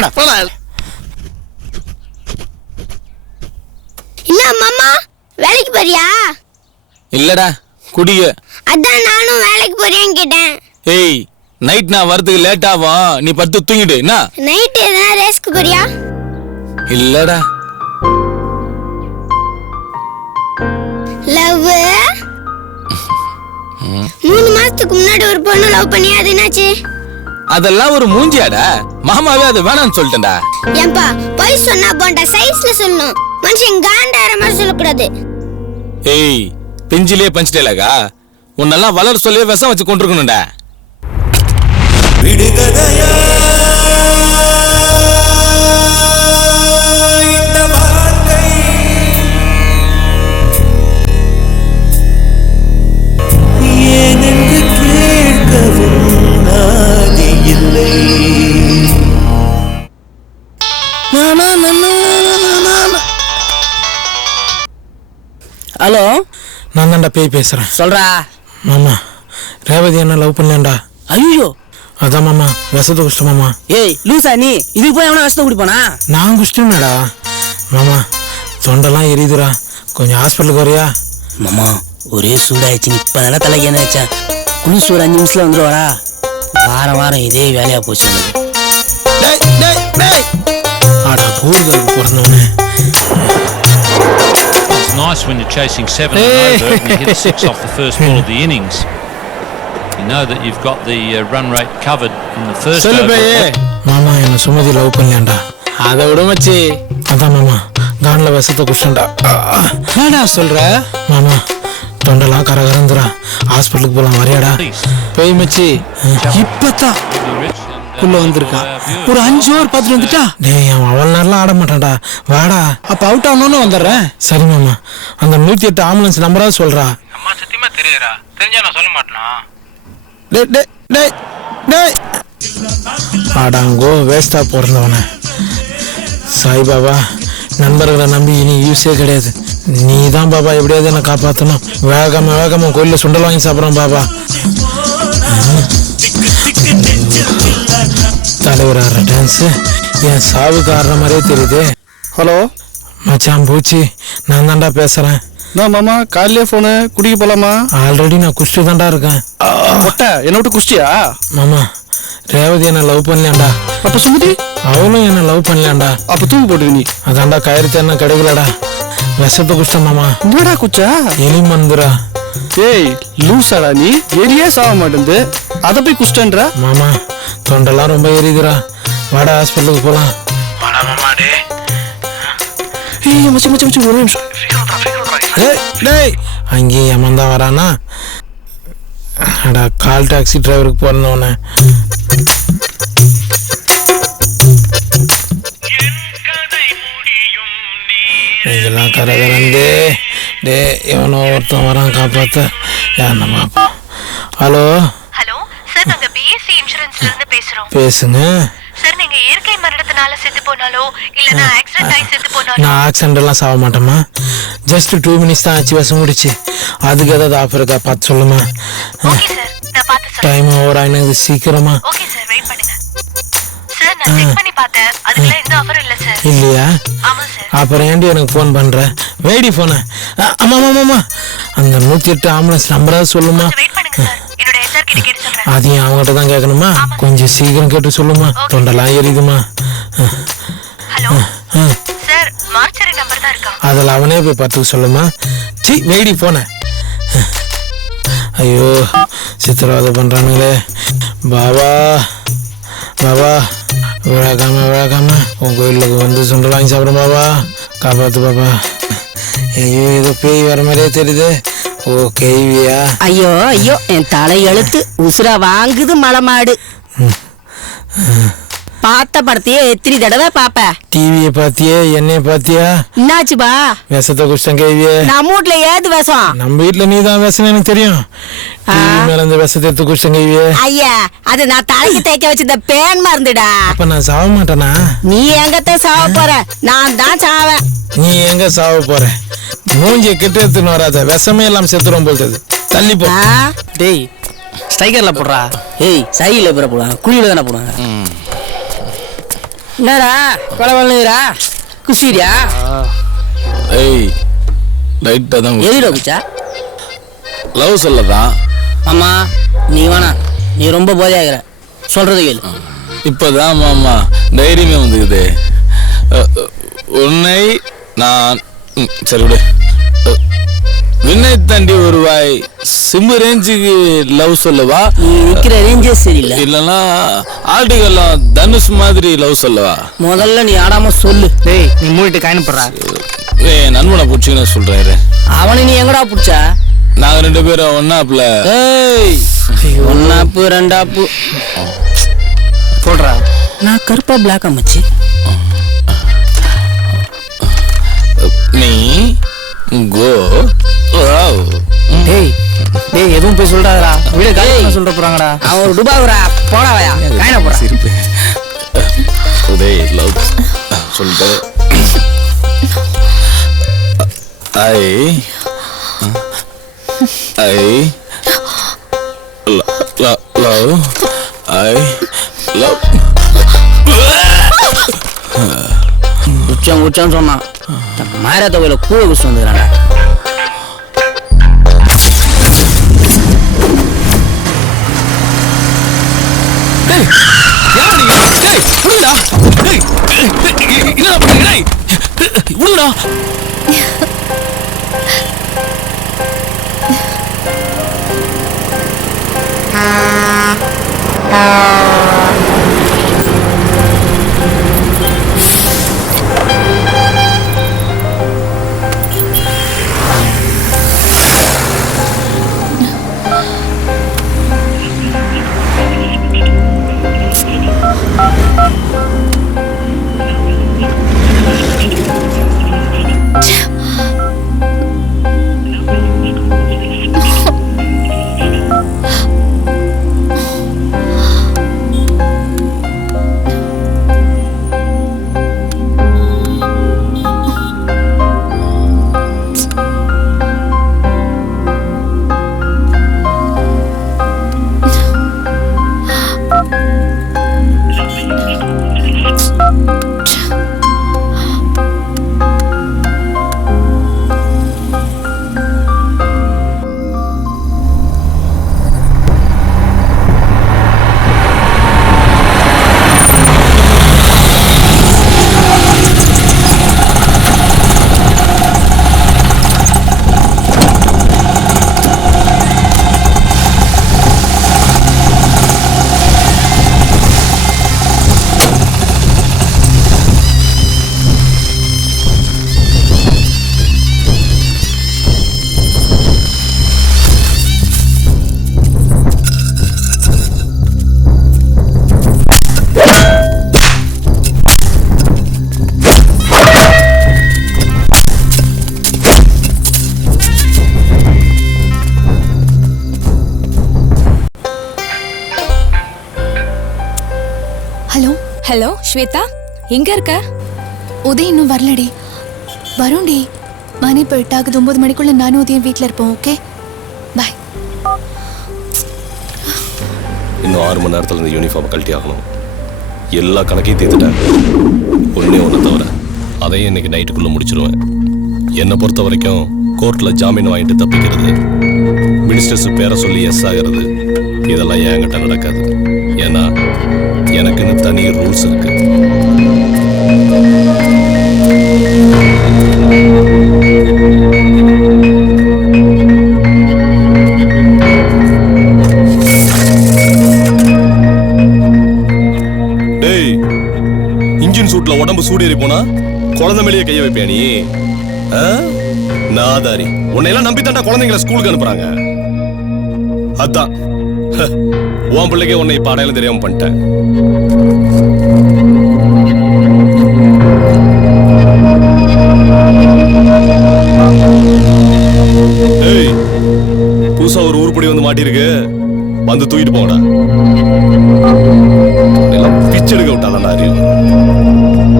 போடா போடா. இல்ல மாமா வேலைக்கு போறியா? இல்லடா குடிய. அதான் நானும் வேலைக்கு போறேன்னு கேட்டேன். ஏய் நைட் நான் வரதுக்கு லேட் ஆகும், நீ படுத்து தூங்கிடு. என்ன நைட் எதனா ரேஸ்க்கு போறியா? இல்லடா. லவ் 3 மாசத்துக்கு முன்னாடி ஒரு பொண்ணு லவ் பண்ணி அது என்னாச்சு? அதெல்லாம் ஒரு மூஞ்சியாடா, மாமாவே அது வேணாம்னு சொல்லிட்டேன்டா. ஏன்பா போய் சொன்னா போண்டா, சைஸ்ல சொல்லணும், மனுஷன் காண்டார மாதிரி சொல்லக்கூடாது. ஏய் பிஞ்சிலே பஞ்சிட்டேலகா, உன்னெல்லாம் வளர சொல்லி விஷம் வச்சு கொண்டிருக்கணும்டா. விடுகதையா இந்த வாழ்க்கை, ஏனென்று கேட்கவும் நாதி இல்லை. ஹலோ, நான் தான்டா பேய் பேசுறேன். சொல்றா மாமா, ரேவதி என்ன லவ் பண்ணலாம்டா. ஐயோ அதான் மாமா, விஷத்தை குஷ்ட மாமா. ஏய் லூசா, நீ இதுக்கு போய் எவனா விஷத்தை குடிப்பானா? நான் குஷ்டமேடா மாமா, தொண்டெல்லாம் எரியுதுடா, கொஞ்சம் ஹாஸ்பிட்டலுக்கு வரியா? மாமா ஒரே சூடாயிடுச்சு, இப்ப தானே தலைக்கு என்ன வச்சேன். குளிச்சு ஒரு 5 நிமிஷத்துல வந்துருவாரா? வாரம் வாரம் இதே வேலையா போச்சு எனக்கு. ஆடா கூடுதலுக்கு பிறந்தவனே. It's nice when you're chasing 7 and over and you hit 6 off the first ball of the innings. You know that you've got the run rate covered in the first over. மாமா என்ன சுமதி லவ் பண்ணலாம்டா. அதை விட மச்சி. அதான் மாமா, கான்ல விஷத்தை குஷ்டண்டா. என்னடா சொல்ற? மாமா தொண்டெல்லாம் கரகரந்துடா, ஹாஸ்பிட்டலுக்கு போலாம், வரையாடா? போய் மச்சி, இப்பதான் உள்ள வந்திருக்கான், ஒரு 5 ஓவர் பார்த்துட்டு வந்துட்டா. டேய் அவன் அவ்வளவு நேரம் ஆட மாட்டான்டா, வாடா. அப்ப அவுட் ஆகணும்னு வந்துடுறேன். சரி மாமா, அந்த 108 ஆம்புலன்ஸ் நம்பராவது சொல்றா. அம்மா சத்தியமா தெரியுதுடா, தெரிஞ்சா நான் சொல்ல மாட்டேனா? ஆடாங்கோ வேஸ்டா பிறந்தவன. சாய்பாபா, நண்பர்களை நம்பி இனி யூஸே கிடையாது. நீ தான் பாபா எப்படியாவது என்ன காப்பாற்றணும். வேகமா கோயிலில் சுண்டல் வாங்கி சாப்பிட்றோம் பாபா. தலைவர் ஆடுற டான்ஸு என் சாவுக்கு ஆடுற மாதிரியே தெரியுது. ஹலோ மச்சான் பூச்சி, நான் தான்டா பேசுறேன். நான் மாமா காலையிலே போனு, குடிக்க போலாமா? ஆல்ரெடி நான் குஷ்டி தான்டா இருக்கேன். ஒட்ட என்ன விட்டு குஷ்டியா? மாமா ரேவதி என்ன லவ் பண்ணலாம்டா. அப்ப சுமதி அவளும் என்ன லவ் பண்ணலாம்டா. அப்ப தூக்கு போட்டு நீ. அதான்டா கயிறு என்ன கிடைக்கலடா, விஷத்தை குஷ்டம் மாமா. என்னடா குச்சா? எலி மந்துரா. ஏய் லூசாடா நீ, எலியே சாக மாட்டேங்குது, அதை போய் குஷ்டன்றா? மாமா தொண்டெல்லாம் ரொம்ப எரியுதுடா, வாடா ஹாஸ்பிட்டலுக்கு போலாம். வாடா மாமா. டே ஏய் மச்சி ஒரு நிமிஷம். டேய் அங்கேயே ஏமாந்தா வரானா? அடா கால் டாக்ஸி டிரைவருக்கு பிறந்தவனே. இதெல்லாம் கரகரந்து. டே எவனோ ஒருத்தன் வரான் காப்பாத்த, யாருன்னா பாப்பா. ஹலோ ஹலோ சார், நாங்க பிஎஸ்சி இன்சூரன்ஸ்ல இருந்து பேசுறோம். பேசுங்க சார், நீங்க இயற்கை மரணத்தினால செத்து போனாலோ இல்லனா ஆக்சிடென்ட் ஆகி செத்து போனாலோ. நான் ஆக்சிடென்ட் எல்லாம் சாக மாட்டேம்மா, ஜஸ்ட் 2 மினிட்ஸ் தான் ஆச்சு, விஷம் முடிச்சு. அதுக்கு ஏதாவது ஆஃபர் இருக்கா பார்த்து சொல்லுமா. ஓகே சார், நான் பார்த்து சொல்றேன். டைம் ஓவர் ஆயினது, சீக்கிரமா. ஓகே சார், வெயிட் பண்ணுங்க சார். நான் செக் பண்ணி பார்த்தேன், அதுக்குள்ள எந்த ஆஃபரும் இல்ல சார். இல்லையா? ஆமா சார். அப்புறம் ஏண்டி எனக்கு ஃபோன் பண்ற? வேடி போன. ஆமாமாமாமா, அந்த 108 ஆம்புலன்ஸ் நம்பராவது சொல்லுமா. வெயிட் பண்ணுங்க சார், என்னோட HR கிட்ட கேட்டு சொல்றேன். அதையும் அவங்ககிட்ட தான் கேட்கணுமா? கொஞ்சம் சீக்கிரம் கேட்டு சொல்லுமா, தொண்டெல்லாம் எரியுதுமா. ஹலோ சார், மார்ச்சரி நம்பர் தான் இருக்கா? அதில் அவனே போய் பார்த்துக்க சொல்லுமா. சி வேடி போன. ஐயோ சித்திரவதை பண்றானுங்களே. பாபா விழாக்காம உன் கோயிலுக்கு வந்து சுண்டல் வாங்கி சாப்பிடும் பாபா, காப்பாத்து பாபா. ஐயோ ஏதோ பேய் வர மாதிரியே தெரியுது. ஓ கேவியா? ஐயோ என் தலை எழுத்து உசுரா வாங்குது மலை மாடு. பார்த்த படத்தையே எத்தனை தடவை பாப்ப? டிவியை பாத்தியே, என்னைய பாத்தியா? என்னாச்சுப்பா? விஷத்தை குஷ்டம் கேவியே. நம்ம வீட்டுல ஏது விஷம்? நம்ம வீட்டுல நீ தான் விஷம், எனக்கு தெரியும். மேல இந்த விஷத்தை எடுத்து குஷ்டம் கேவியே. ஐயா, அது நான் தலைக்கு தேய்க்க வச்சிருந்த பேன் மருந்துடா. அப்ப நான் சாவ மாட்டேனா? நீ எங்கத்த சாவ போற? நான் தான் சாவேன். நீ எங்க சாவ போற? மூஞ்சிய கிட்ட எடுத்துன்னு வராத, விஷமே எல்லாம் செத்துரும் போல்றது. தள்ளி போ. டேய் ஸ்ட்ரைக்கர்ல போடுறா. ஏய் சைக்கிள்ல போற போடுவாங்க, குழியில தானே போடுவாங்க. என்னடா கொலை பண்ணுறா குசிரியா? ஏய் லைட்டா தான் எதிர குச்சா லவ் சொல்லதான். ஆமா நீ வேணா, நீ ரொம்ப போதையாகிற. சொல்றது கேளு. இப்பதான் மாமா தைரியமே வந்துக்குது. உன்னை நான் சரி விடு. விண்ணை தாண்டி வருவாய் சிம்பு ரேஞ்சுக்கு லவ் சொல்லவா? நீ விற்கிற ரேஞ்சே சரியில்லை. இல்லைன்னா ஆல்டிகெல்லாம் தனுஷ் மாதிரி லவ் சொல்லவா? முதல்ல நீ ஆடாம சொல்லு. டேய் நீ மூடிட்டு காயின் போடுறா. ஏய் நண்பனை பிடிச்சிங்கன்னு சொல்றேன். அவனை நீ எங்கடா பிடிச்சா? நாங்க 2 பேரும் ஒன்னாப்ல. ஏய் ஒன்னாப்பு ரெண்டாப்பு போடுறா. நான் கருப்பா பிளாக் அமைச்சு நீ கோ. டேய் டேய் எதுவும் போய் சொல்றாதடா. வீடியோ கால் சொல்ற போறாங்கடா. அவன் ஒரு டுபாவுரா போடாவையா காயின போடுறா. சிரிப்பு டேய் லவ் சொல்லிட்டு ஐ லவ் ஐ லவ் உச்சம் உச்சம் சொன்னான். மாரியாத்த கோயில கூழ குடிச்சு வந்துக்கிறான்டா. ஹலோ ஸ்வேதா, எங்க இருக்க? உதய் இன்னும் வரலடி. வரும்டி. மணி இப்போ 8 ஆகுது. 9 மணிக்குள்ள நானும் உதயம் வீட்டில் இருப்போம். Okay bye. இன்னும் 6 மணி நேரத்தில் இந்த யூனிஃபார்ம் கழட்டி ஆகணும். எல்லா கணக்கையும் தீர்த்துட்டேன். ஒன்றே ஒன்று தவிர அதையும் இன்னைக்கு நைட்டுக்குள்ளே முடிச்சிருவேன். என்னை பொறுத்த வரைக்கும் கோர்ட்டில் ஜாமீன் வாங்கிட்டு தப்பிக்கிறது, மினிஸ்டர்ஸ் பேரை சொல்லி எஸ் ஆகிறது, இதெல்லாம் என்கிட்ட நடக்காது. ஏன்னா எனக்குன்னு தனி ரூல்ஸ் இருக்கு. டேய், இன்ஜின் சூட்ல உடம்பு சூடேறி போனா குழந்தை மேலேயே கைய வைப்பியா நீ? நாதாரி, உன்னையெல்லாம் நம்பி தாண்டா குழந்தைங்களை ஸ்கூலுக்கு அனுப்புறாங்க. அதான் உன் பிள்ளைக்கே உன்னை இப்ப அடையாளம் தெரியாம பண்ணிட்டேன். ஏய், புதுசா ஒரு உருப்படி வந்து மாட்டிருக்கு, வந்து தூக்கிட்டு போங்கடா. எல்லாம் பிச்சை எடுக்க விட்டாதான் அறிவு.